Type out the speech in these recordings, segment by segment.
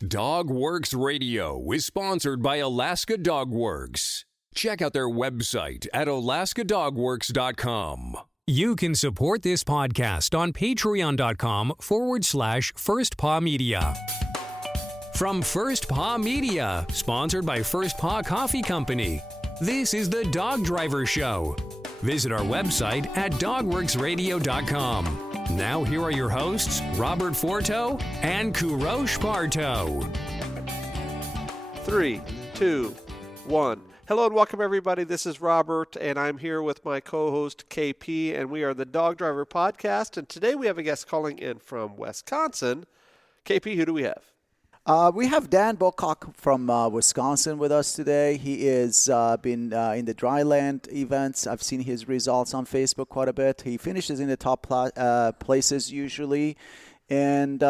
Dog Works Radio is sponsored by Alaska Dog Works. Check out their website at alaskadogworks.com. You can support this podcast on patreon.com/First Paw Media. From First Paw Media, sponsored by First Paw Coffee Company, this is the Dog Driver Show. Visit our website at dogworksradio.com. Now here are your hosts, Robert Forto and Kourosh Partow. 3, 2, 1. Hello and welcome everybody. This is Robert and I'm here with my co-host KP and we are the Dog Driver Podcast, and today we have a guest calling in from Wisconsin. KP, who do we have? We have Dan Bocock from Wisconsin with us today. He is been in the dryland events. I've seen his results on Facebook quite a bit. He finishes in the top places usually. And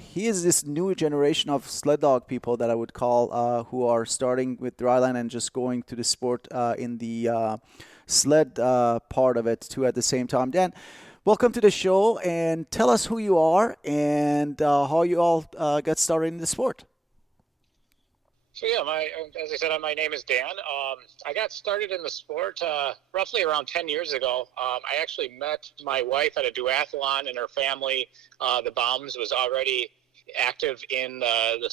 he is this new generation of sled dog people that I would call who are starting with dryland and just going to the sport in the sled part of it too at the same time. Dan, welcome to the show, and tell us who you are and how you all got started in the sport. So yeah, as I said, my name is Dan. I got started in the sport roughly around 10 years ago. I actually met my wife at a duathlon, and her family, the Baums, was already active in the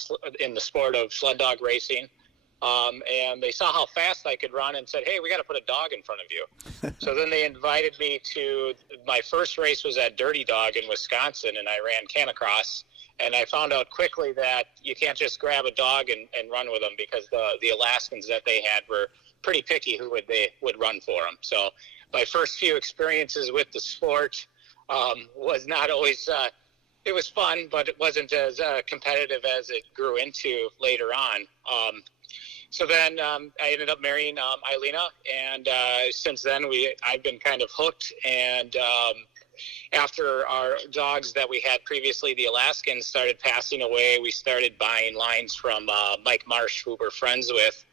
sport of sled dog racing. And they saw how fast I could run and said, hey, we got to put a dog in front of you. So then they invited me to, my first race was at Dirty Dog in Wisconsin, and I ran canicross. And I found out quickly that you can't just grab a dog and run with them, because the Alaskans that they had were pretty picky who they would run for them. So my first few experiences with the sport was not always it was fun, but it wasn't as competitive as it grew into later on. So then I ended up marrying Eilina, and since then I've been kind of hooked. And after our dogs that we had previously, the Alaskans, started passing away, we started buying lines from Mike Marsh, who we're friends with.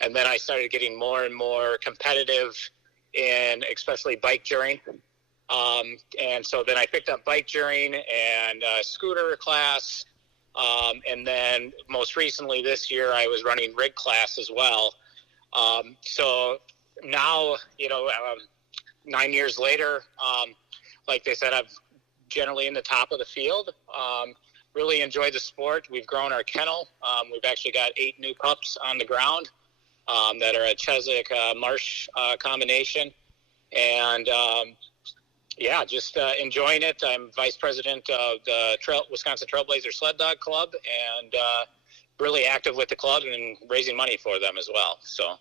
And then I started getting more and more competitive in especially bike juring. And so then I picked up bike juring and scooter class. And then most recently this year, I was running rig class as well. So now, 9 years later, like they said, I'm generally in the top of the field. Really enjoy the sport. We've grown our kennel. We've actually got 8 new pups on the ground that are a Chesapeake Marsh combination. And just enjoying it. I'm vice president of the Wisconsin Trailblazer Sled Dog Club, and really active with the club and raising money for them as well. So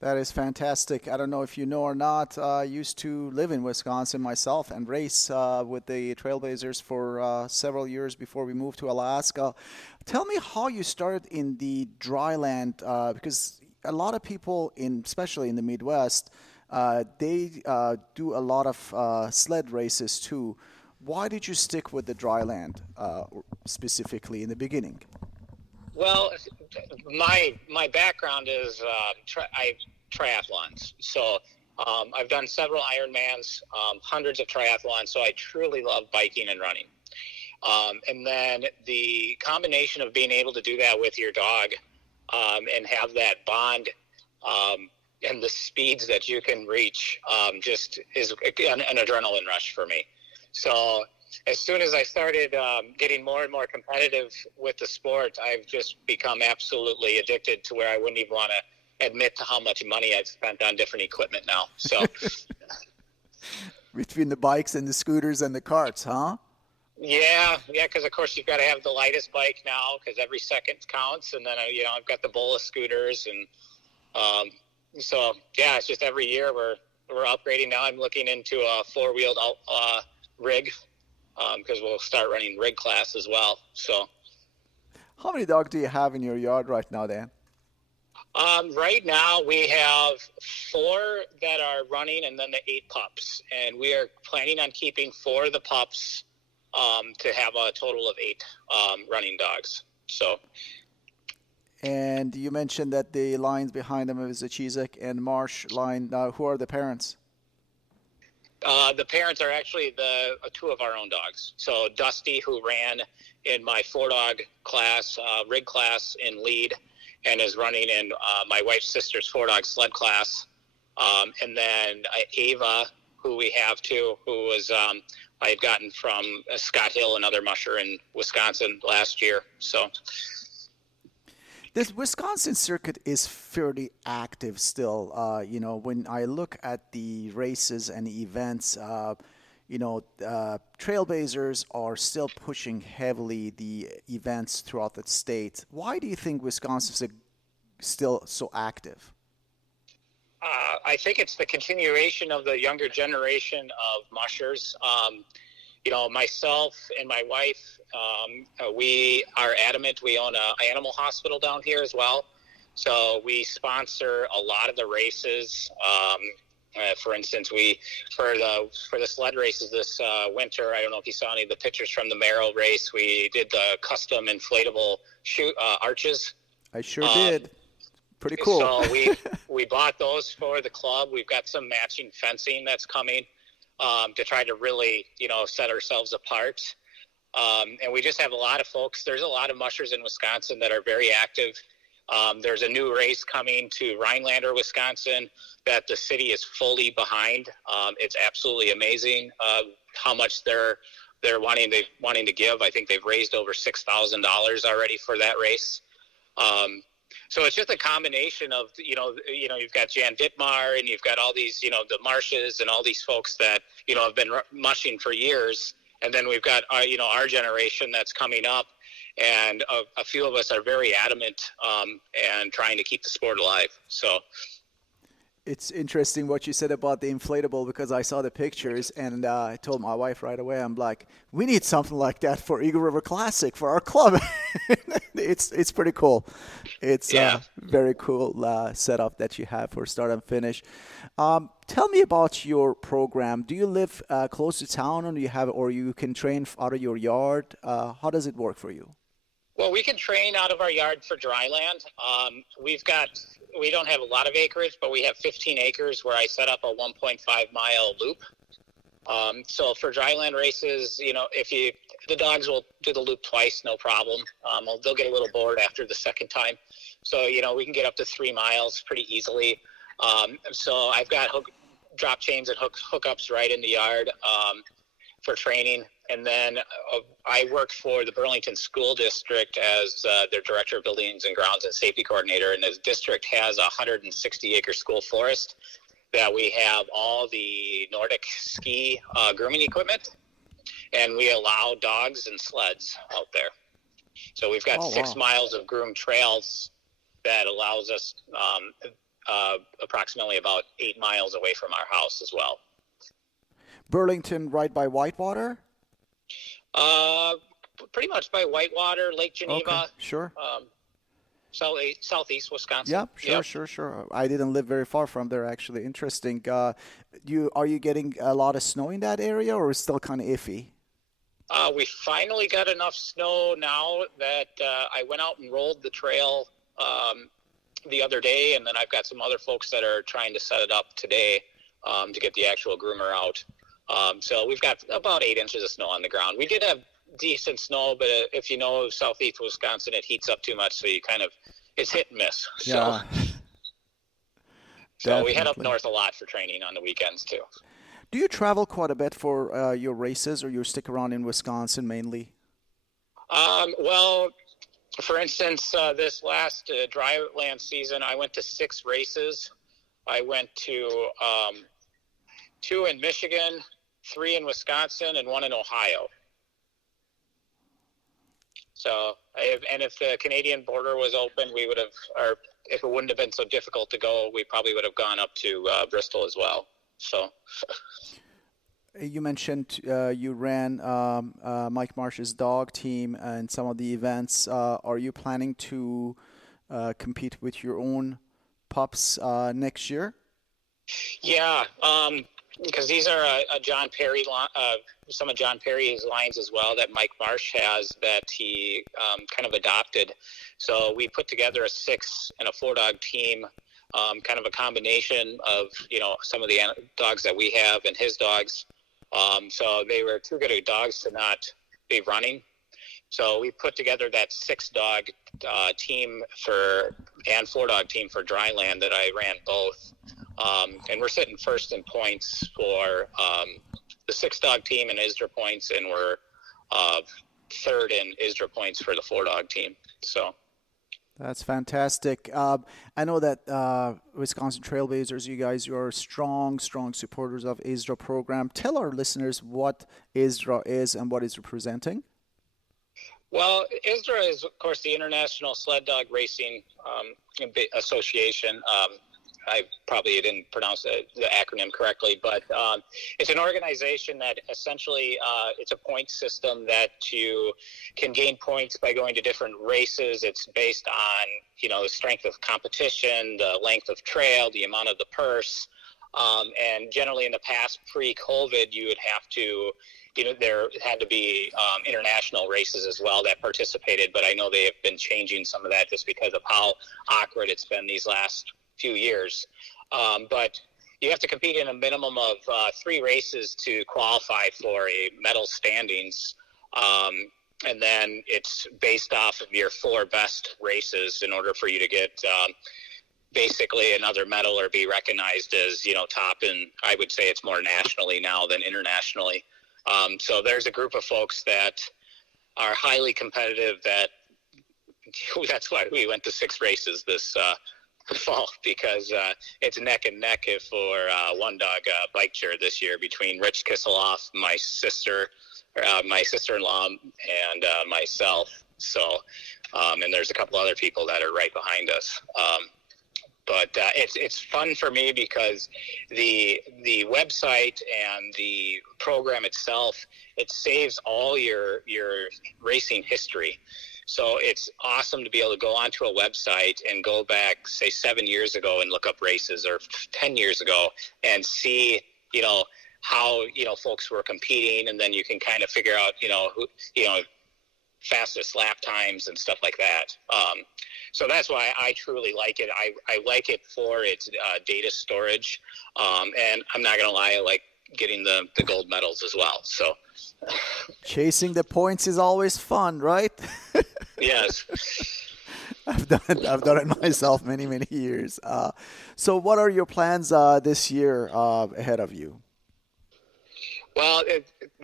that is fantastic. I don't know if you know or not, I used to live in Wisconsin myself and race with the Trailblazers for several years before we moved to Alaska. Tell me how you started in the dryland, because a lot of people, especially in the Midwest, they do a lot of sled races too. Why did you stick with the dryland specifically in the beginning? Well, my background is triathlons. So I've done several Ironmans, hundreds of triathlons. So I truly love biking and running. And then the combination of being able to do that with your dog and have that bond and the speeds that you can reach just is an adrenaline rush for me. So as soon as I started getting more and more competitive with the sport, I've just become absolutely addicted to where I wouldn't even want to admit to how much money I've spent on different equipment now. So between the bikes and the scooters and the carts, huh? Yeah, because of course you've got to have the lightest bike now, because every second counts. And then I've got the Bola scooters, and so yeah, it's just every year we're upgrading. Now I'm looking into a 4-wheeled rig, because we'll start running rig class as well. So how many dogs do you have in your yard right now, Dan? Right now we have 4 that are running, and then the 8 pups, and we are planning on keeping 4 of the pups to have a total of 8 running dogs. So. And you mentioned that the lines behind them is the Chesapeake and Marsh line. Who are the parents? The parents are actually the two of our own dogs. So Dusty, who ran in my 4-dog class, rig class in lead, and is running in my wife's sister's 4-dog sled class. And then Ava, who we have too, who was I had gotten from Scott Hill, another musher in Wisconsin last year. So this Wisconsin circuit is fairly active still. When I look at the races and events, trailblazers are still pushing heavily the events throughout the state. Why do you think Wisconsin is still so active? I think it's the continuation of the younger generation of mushers. Myself and my wife, we are adamant. We own an animal hospital down here as well. So we sponsor a lot of the races. For instance, for the sled races this winter, I don't know if you saw any of the pictures from the Merrill race. We did the custom inflatable arches. I sure did. Pretty cool. So we bought those for the club. We've got some matching fencing that's coming to try to really, set ourselves apart. And we just have a lot of folks. There's a lot of mushers in Wisconsin that are very active. There's a new race coming to Rhinelander, Wisconsin, that the city is fully behind. It's absolutely amazing how much they're wanting to give. I think they've raised over $6,000 already for that race. So it's just a combination of, you've got Jan Dittmar and you've got all these, the Marshes and all these folks that, have been mushing for years. And then we've got, our generation that's coming up. And a few of us are very adamant and trying to keep the sport alive. So it's interesting what you said about the inflatable, because I saw the pictures and I told my wife right away, I'm like, we need something like that for Eagle River Classic for our club. It's pretty cool. It's very cool setup that you have for start and finish. Tell me about your program. Do you live close to town, or you can train out of your yard? How does it work for you? Well, we can train out of our yard for dry land. We don't have a lot of acreage, but we have 15 acres where I set up a 1.5-mile loop. So for dry land races, the dogs will do the loop twice, no problem. They'll get a little bored after the second time. So, we can get up to 3 miles pretty easily. So I've got drop chains and hookups right in the yard for training. And then I work for the Burlington School District as their Director of Buildings and Grounds and Safety Coordinator. And the district has a 160-acre school forest that we have all the Nordic ski grooming equipment. And we allow dogs and sleds out there. So we've got 6 miles of groomed trails that allows us approximately about 8 miles away from our house as well. Burlington, right by Whitewater? Pretty much by Whitewater, Lake Geneva. Okay, sure. Southeast Wisconsin. Yeah, sure. I didn't live very far from there, actually. Interesting. Are you getting a lot of snow in that area, or is it still kind of iffy? We finally got enough snow now that I went out and rolled the trail the other day, and then I've got some other folks that are trying to set it up today to get the actual groomer out. So we've got about 8 inches of snow on the ground. We did have decent snow, but if you know southeast Wisconsin, it heats up too much, so it's hit and miss. Yeah. So we head up north a lot for training on the weekends too. Do you travel quite a bit for your races, or you stick around in Wisconsin mainly? Well, for instance, this last dry land season, I went to 6 races. I went to 2 in Michigan, 3 in Wisconsin, and 1 in Ohio. So, if the Canadian border was open, we would have, or if it wouldn't have been so difficult to go, we probably would have gone up to Bristol as well. So, you mentioned you ran Mike Marsh's dog team and some of the events. Are you planning to compete with your own pups next year? Yeah, because these are John Perry, some of John Perry's lines as well that Mike Marsh has that he kind of adopted. So we put together a 6 and a 4 dog team kind of a combination of, some of the dogs that we have and his dogs. So they were too good of dogs to not be running. So we put together that 6-dog team and 4-dog team for Dryland that I ran both. And we're sitting first in points for the 6-dog team in ISDRA points, and we're third in ISDRA points for the 4-dog team. So that's fantastic. I know that Wisconsin Trailblazers, you are strong supporters of ISDRA program. Tell our listeners what ISDRA is and what it's representing. Well, ISDRA is, of course, the International Sled Dog Racing Association. I probably didn't pronounce the acronym correctly, but it's an organization that essentially it's a point system that you can gain points by going to different races. It's based on, the strength of competition, the length of trail, the amount of the purse. And generally in the past, pre-COVID, you would have to, there had to be international races as well that participated, but I know they have been changing some of that just because of how awkward it's been these last few years. But you have to compete in a minimum of 3 races to qualify for a medal standings. And then it's based off of your 4 best races in order for you to get basically another medal or be recognized as, top. And I would say it's more nationally now than internationally. So there's a group of folks that are highly competitive that's why we went to 6 races this fall, because it's neck and neck for 1-dog bike chair this year between Rich Kisseloff, my sister-in-law, and myself. So, and there's a couple other people that are right behind us. But it's fun for me because the website and the program itself, it saves all your racing history. So it's awesome to be able to go onto a website and go back, say, 7 years ago and look up races, or 10 years ago, and see, how, folks were competing, and then you can kind of figure out, who, fastest lap times and stuff like that. So that's why I truly like it. I like it for its data storage. And I'm not going to lie, I like getting the gold medals as well. So chasing the points is always fun, right? Yes. I've done it myself many years. So what are your plans this year ahead of you? Well,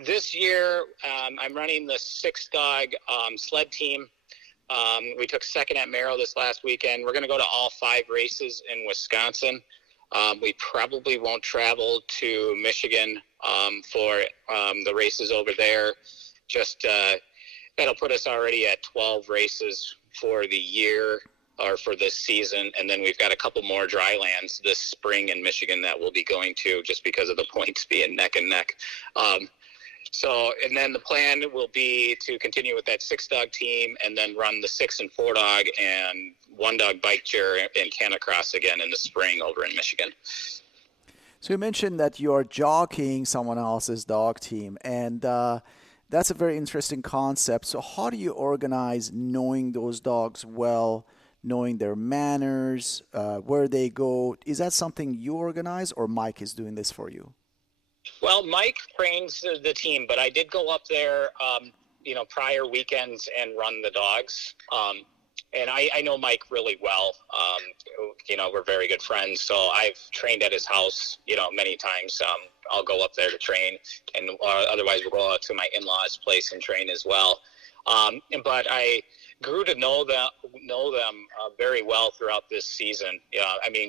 this year I'm running the 6-dog sled team. We took second at Merrill this last weekend. We're going to go to all 5 races in Wisconsin. We probably won't travel to Michigan for the races over there. Just that'll put us already at 12 races for the year, or for this season, and then we've got a couple more dry lands this spring in Michigan that we'll be going to, just because of the points being neck and neck. So, and then the plan will be to continue with that 6-dog team, and then run the 6 and 4-dog and 1-dog bike chair and Canicross again in the spring over in Michigan. So you mentioned that you're jockeying someone else's dog team, and that's a very interesting concept. So how do you organize knowing those dogs well, knowing their manners, where they go? Is that something you organize, or Mike is doing this for you? Well, Mike trains the team, but I did go up there, prior weekends and run the dogs. And I know Mike really well. We're very good friends, so I've trained at his house, many times. I'll go up there to train, and otherwise we'll go out to my in-laws' place and train as well. But I grew to know them very well throughout this season.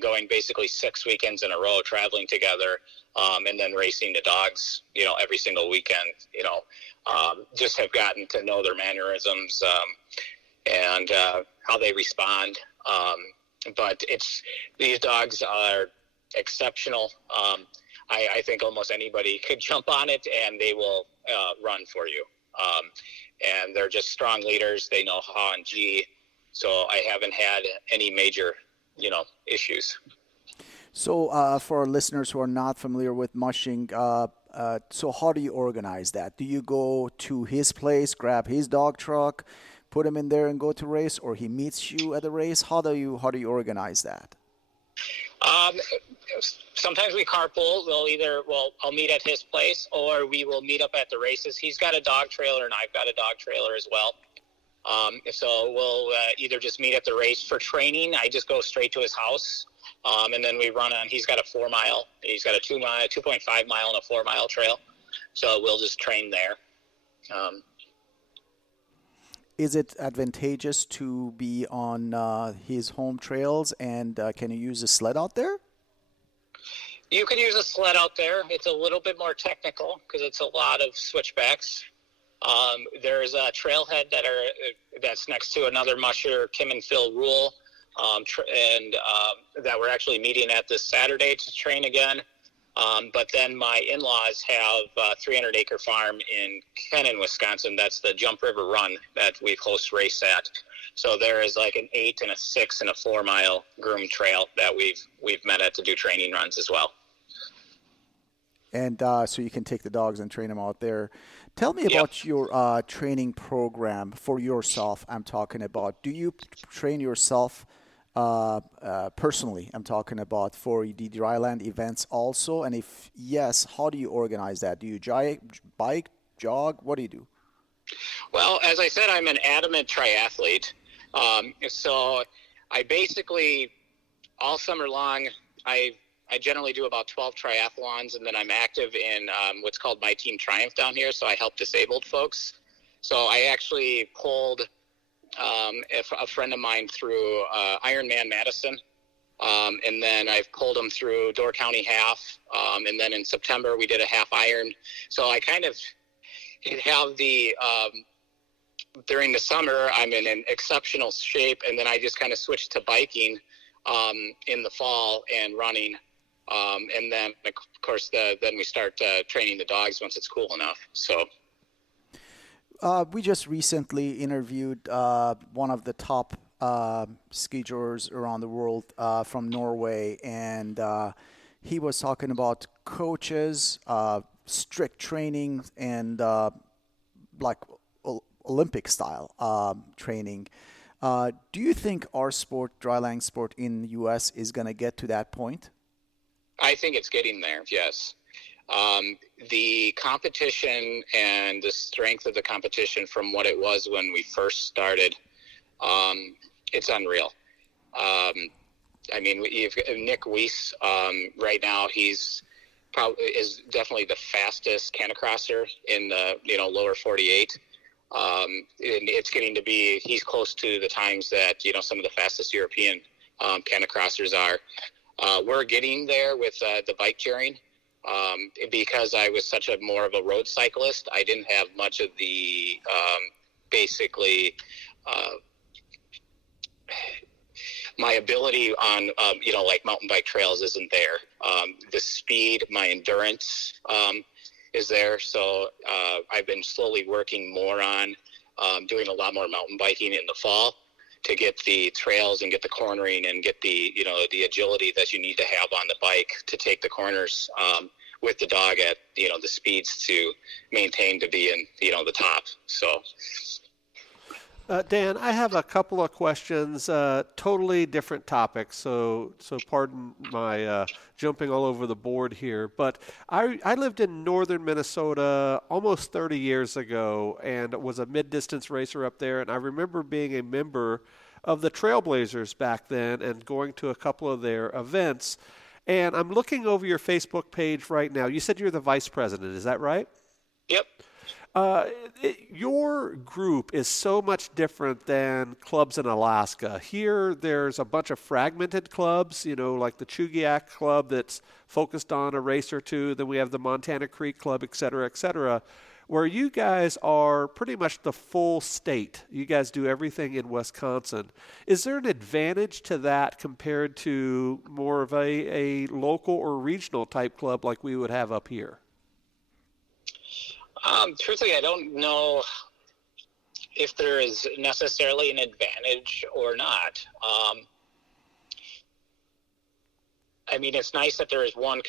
Going basically 6 weekends in a row, traveling together, and then racing the dogs, every single weekend. Just have gotten to know their mannerisms and how they respond. But these dogs are exceptional. I think almost anybody could jump on it and they will run for you. And they're just strong leaders. They know Ha and G. So I haven't had any major, issues. So for our listeners who are not familiar with mushing, so how do you organize that? Do you go to his place, grab his dog truck, put him in there and go to race, or he meets you at the race? How do you organize that? Um, Sometimes we carpool. I'll meet at his place, or we will meet up at the races. He's got a dog trailer, and I've got a dog trailer as well. So we'll either just meet at the race for training. I just go straight to his house, and then we run on. He's got a 4 mile. He's got a 2.5 mile, and a 4 mile trail. So we'll just train there. Is it advantageous to be on his home trails, and can you use a sled out there? You can use a sled out there. It's a little bit more technical because it's a lot of switchbacks. There's a trailhead that's next to another musher, Kim and Phil Rule, that we're actually meeting at this Saturday to train again. But then my in-laws have a 300-acre farm in Kennon, Wisconsin. That's the Jump River Run that we host race at. So there is like an 8 and a 6 and a 4 mile groomed trail that we've met at to do training runs as well. And so you can take the dogs and train them out there. Tell me about your training program for yourself. I'm talking about. Do you train yourself personally? I'm talking about for the dryland events also. And if yes, how do you organize that? Do you bike, jog? What do you do? Well, as I said, I'm an adamant triathlete. So I basically all summer long I generally do about 12 triathlons, and then I'm active in what's called My Team Triumph down here, so I help disabled folks. So I actually pulled a friend of mine through Ironman Madison, and then I've pulled him through Door County Half, and then in September we did a half iron. So I kind of have during the summer I'm in an exceptional shape, and then I just kind of switched to biking in the fall and running. And then, of course, then we start training the dogs once it's cool enough. So we just recently interviewed one of the top skiers around the world from Norway, and he was talking about coaches, strict training, and like Olympic style training. Do you think our sport, dryland sport in the U.S., is going to get to that point? I think it's getting there, yes. The competition and the strength of the competition from what it was when we first started, it's unreal. I mean, you've Nick Weiss right now. Is definitely the fastest canicrosser in the lower 48. And it's getting to be, he's close to the times that some of the fastest European canicrossers are. We're getting there with the bike cheering. Because I was such a more of a road cyclist, I didn't have much of the my ability on like mountain bike trails isn't there. The speed, my endurance is there. So I've been slowly working more on doing a lot more mountain biking in the fall to get the trails and get the cornering and get the the agility that you need to have on the bike to take the corners with the dog at the speeds to maintain to be in the top. So Dan, I have a couple of questions, totally different topics, so pardon my jumping all over the board here, but I lived in northern Minnesota almost 30 years ago and was a mid-distance racer up there, and I remember being a member of the Trailblazers back then and going to a couple of their events, and I'm looking over your Facebook page right now. You said you're the vice president, is that right? Yep. Your group is so much different than clubs in Alaska. Here, there's a bunch of fragmented clubs, like the Chugiak Club that's focused on a race or two. Then we have the Montana Creek Club, et cetera, where you guys are pretty much the full state. You guys do everything in Wisconsin. Is there an advantage to that compared to more of a local or regional type club like we would have up here? Truthfully, I don't know if there is necessarily an advantage or not. I mean, it's nice that there is one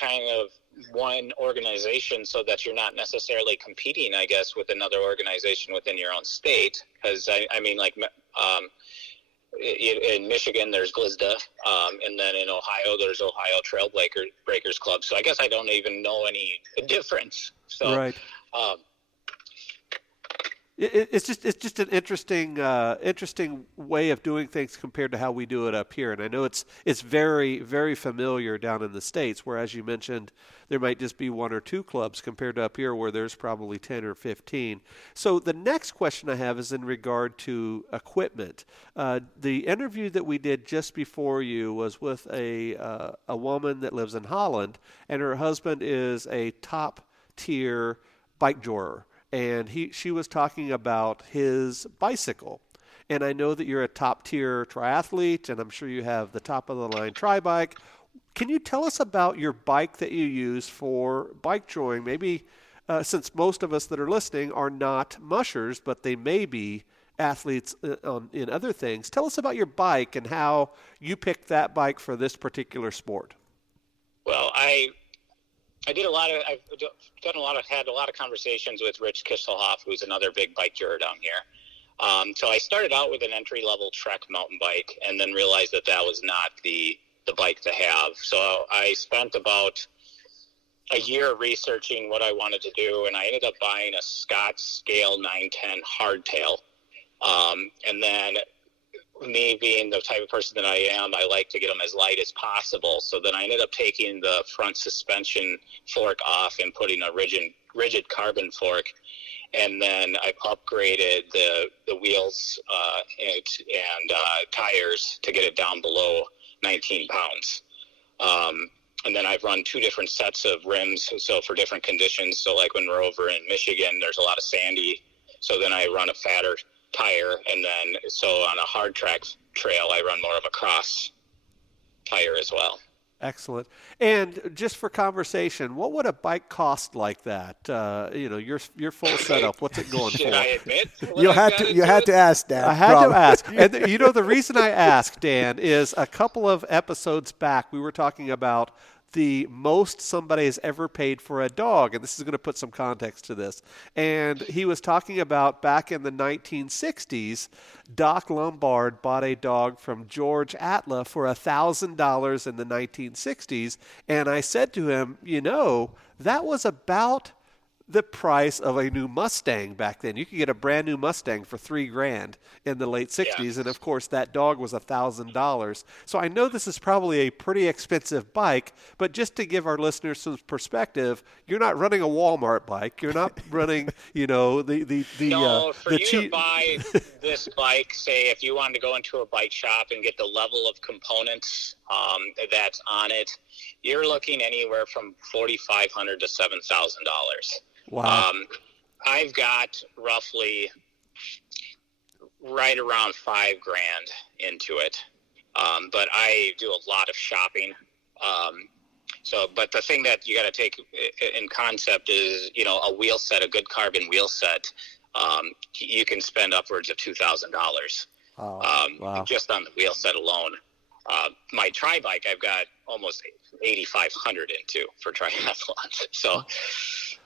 organization so that you're not necessarily competing, I guess, with another organization within your own state. Because, I mean, like, in Michigan, there's Glizda, and then in Ohio, there's Ohio Trailbreakers Club. So I guess I don't even know any difference. So, right. It's just an interesting way of doing things compared to how we do it up here. And I know it's very, very familiar down in the States, where, as you mentioned, there might just be 1 or 2 clubs compared to up here where there's probably 10 or 15. So the next question I have is in regard to equipment. The interview that we did just before you was with a woman that lives in Holland, and her husband is a top-tier bike drawer. And she was talking about his bicycle. And I know that you're a top-tier triathlete, and I'm sure you have the top-of-the-line tri-bike. Can you tell us about your bike that you use for bike drawing? Maybe since most of us that are listening are not mushers, but they may be athletes in other things. Tell us about your bike and how you picked that bike for this particular sport. Well, I've had a lot of conversations with Rich Kisselhoff, who's another big bike juror down here. So I started out with an entry-level Trek mountain bike, and then realized that was not the bike to have. So I spent about a year researching what I wanted to do, and I ended up buying a Scott Scale 910 hardtail. And then, me being the type of person that I am, I like to get them as light as possible. So then I ended up taking the front suspension fork off and putting a rigid carbon fork. And then I've upgraded the wheels and tires to get it down below 19 pounds. And then I've run 2 different sets of rims, so for different conditions. So like when we're over in Michigan, there's a lot of sandy. So then I run a fatter tire, and then so on a hard track trail I run more of a cross tire as well. Excellent. And just for conversation, what would a bike cost like that? Your full setup. What's it going Should for? I admit? You had to ask, Dan. I had to ask. And the reason I asked, Dan, is a couple of episodes back we were talking about the most somebody has ever paid for a dog, and this is going to put some context to this. And he was talking about back in the 1960s, Doc Lombard bought a dog from George Atla for $1,000 in the 1960s, and I said to him, that was about the price of a new Mustang back then. You could get a brand new Mustang for $3,000 in the late 60s. Yeah. And of course that dog was $1,000. So I know this is probably a pretty expensive bike, but just to give our listeners some perspective, you're not running a Walmart bike. You're not running, No, for you to buy this bike, say if you wanted to go into a bike shop and get the level of components that's on it, you're looking anywhere from $4,500 to $7,000. Wow. I've got roughly right around $5,000 into it. But I do a lot of shopping. But the thing that you got to take in concept is, a wheel set, a good carbon wheel set, you can spend upwards of $2,000 just on the wheel set alone. My tri-bike, I've got almost $8,500 into for triathlons. So,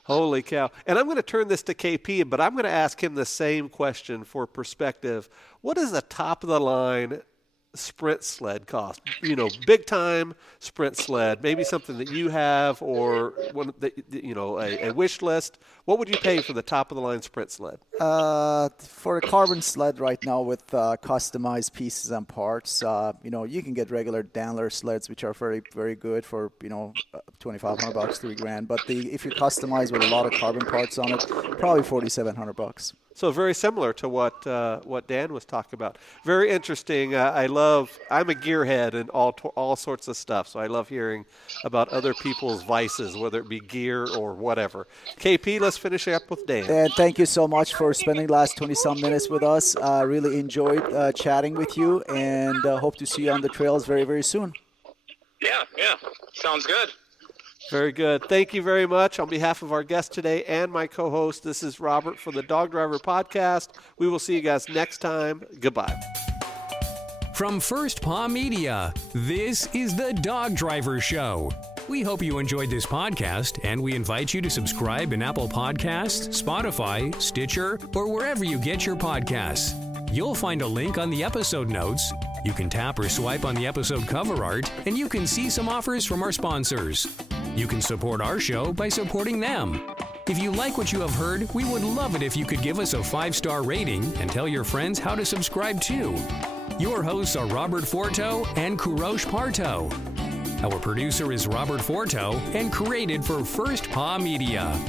holy cow. And I'm going to turn this to KP, but I'm going to ask him the same question for perspective. What is a top-of-the-line sprint sled cost? Big time sprint sled, maybe something that you have or one that, a wish list. What would you pay for the top of the line sprint sled? For a carbon sled right now with customized pieces and parts, you can get regular Dandler sleds, which are very, very good for, $2,500, $3,000. But if you customize with a lot of carbon parts on it, probably $4,700. So very similar to what Dan was talking about. Very interesting. I'm a gearhead and all sorts of stuff. So I love hearing about other people's vices, whether it be gear or whatever. KP, let's finish up with Dan. Dan, thank you so much for spending the last 20-some minutes with us. Really enjoyed chatting with you, and hope to see you on the trails very, very soon. Yeah. Sounds good. Very good. Thank you very much. On behalf of our guest today and my co-host, this is Robert for the Dog Driver Podcast. We will see you guys next time. Goodbye. From First Paw Media, this is the Dog Driver Show. We hope you enjoyed this podcast, and we invite you to subscribe in Apple Podcasts, Spotify, Stitcher, or wherever you get your podcasts. You'll find a link on the episode notes. You can tap or swipe on the episode cover art, and you can see some offers from our sponsors. You can support our show by supporting them. If you like what you have heard, we would love it if you could give us a 5-star rating and tell your friends how to subscribe too. Your hosts are Robert Forto and Kourosh Partow. Our producer is Robert Forto and created for First Paw Media.